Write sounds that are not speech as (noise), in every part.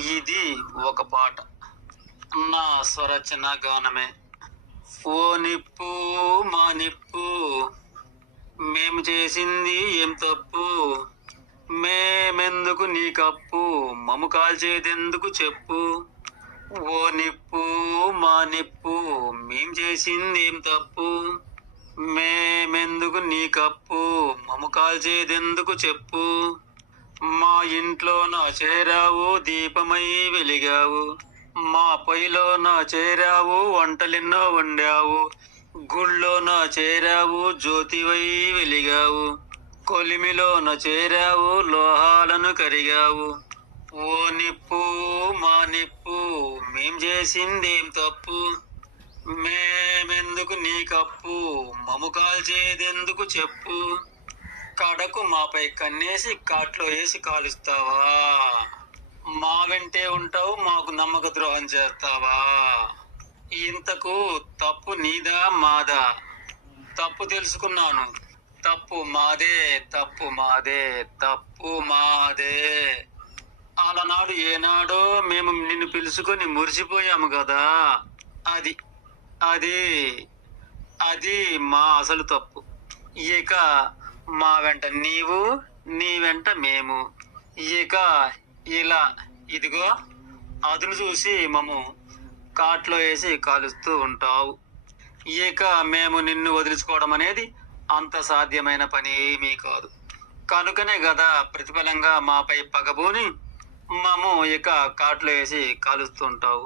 ఇది ఒక పాట. నా స్వరచన గానమే. ఓ నిప్పు మా నిప్పు మేము చేసింది ఏం తప్పు? మేమెందుకు నీ కప్పు? మము కాల్చేదెందుకు చెప్పు? ఓ నిప్పు మా నిప్పు మేం చేసింది ఏం తప్పు? మేమెందుకు నీ కప్పు? మము కాల్చేదెందుకు చెప్పు? మా ఇంట్లో నా చేరావు దీపమై వెలిగావు. మా పొయ్యిలో నా చేరావు వంటలెన్నో వండావు. గుళ్ళో నా చేరావు జ్యోతివై వెలిగావు. కొలిమిలో నా చేరావు లోహాలను కరిగావు. ఓ నిప్పు మా నిప్పు మేం చేసిందేం తప్పు? మేమెందుకు నీ కప్పు? మము కాల్చేదెందుకు చెప్పు? కడకు మాపై కన్నేసి కాట్లో వేసి కాలుస్తావా? మా వెంటే ఉంటావు మాకు నమ్మక ద్రోహం చేస్తావా? ఇంతకు తప్పు నీదా మాదా? తప్పు తెలుసుకున్నాను. తప్పు మాదే తప్పు మాదే తప్పు మాదే. అలనాడు ఏనాడో మేము నిన్ను పిలుచుకొని మురిసిపోయాము కదా అది అది అది మా అసలు తప్పు. ఇక మా వెంట నీవు నీ వెంట మేము. ఇక ఇలా ఇదిగో అదును చూసి మము కాట్లో వేసి కాలుస్తూ ఉంటావు. ఇక మేము నిన్ను వదిలించుకోవడం అనేది అంత సాధ్యమైన పని ఏమీ కాదు. కనుకనే కదా ప్రతిఫలంగా మాపై పగబూని మము ఇక కాట్లో వేసి కాలుస్తుంటావు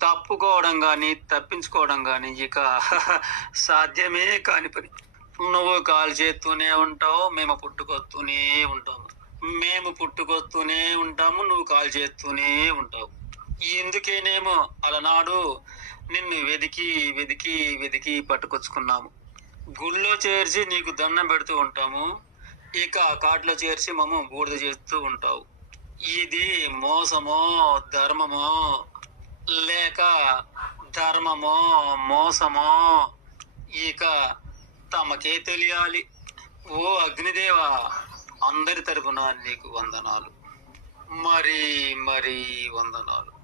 తప్పుకోవడం కానీ తప్పించుకోవడం కానీ ఇక (laughs) సాధ్యమే కాని పని. నువ్వు కాల్ చేస్తూనే ఉంటావు మేము పుట్టుకొస్తూనే ఉంటాము. మేము పుట్టుకొస్తూనే ఉంటాము నువ్వు కాల్ చేస్తూనే ఉంటావు. ఎందుకేనేమో అలనాడు నిన్ను వెదికి వెదికి వెదికి పట్టుకొచ్చుకున్నాము. గుళ్ళో చేర్చి నీకు దండం పెడుతూ ఉంటాము ఇక కాట్లో చేర్చి మమ్మ బూడిద చేస్తూ ఉంటావు. ఇది మోసమో ధర్మమో లేక ధర్మమో మోసమో ఇక తమకే తెలియాలి. ఓ అగ్నిదేవా అందరి తరపున నీకు వందనాలు. మరీ మరీ వందనాలు.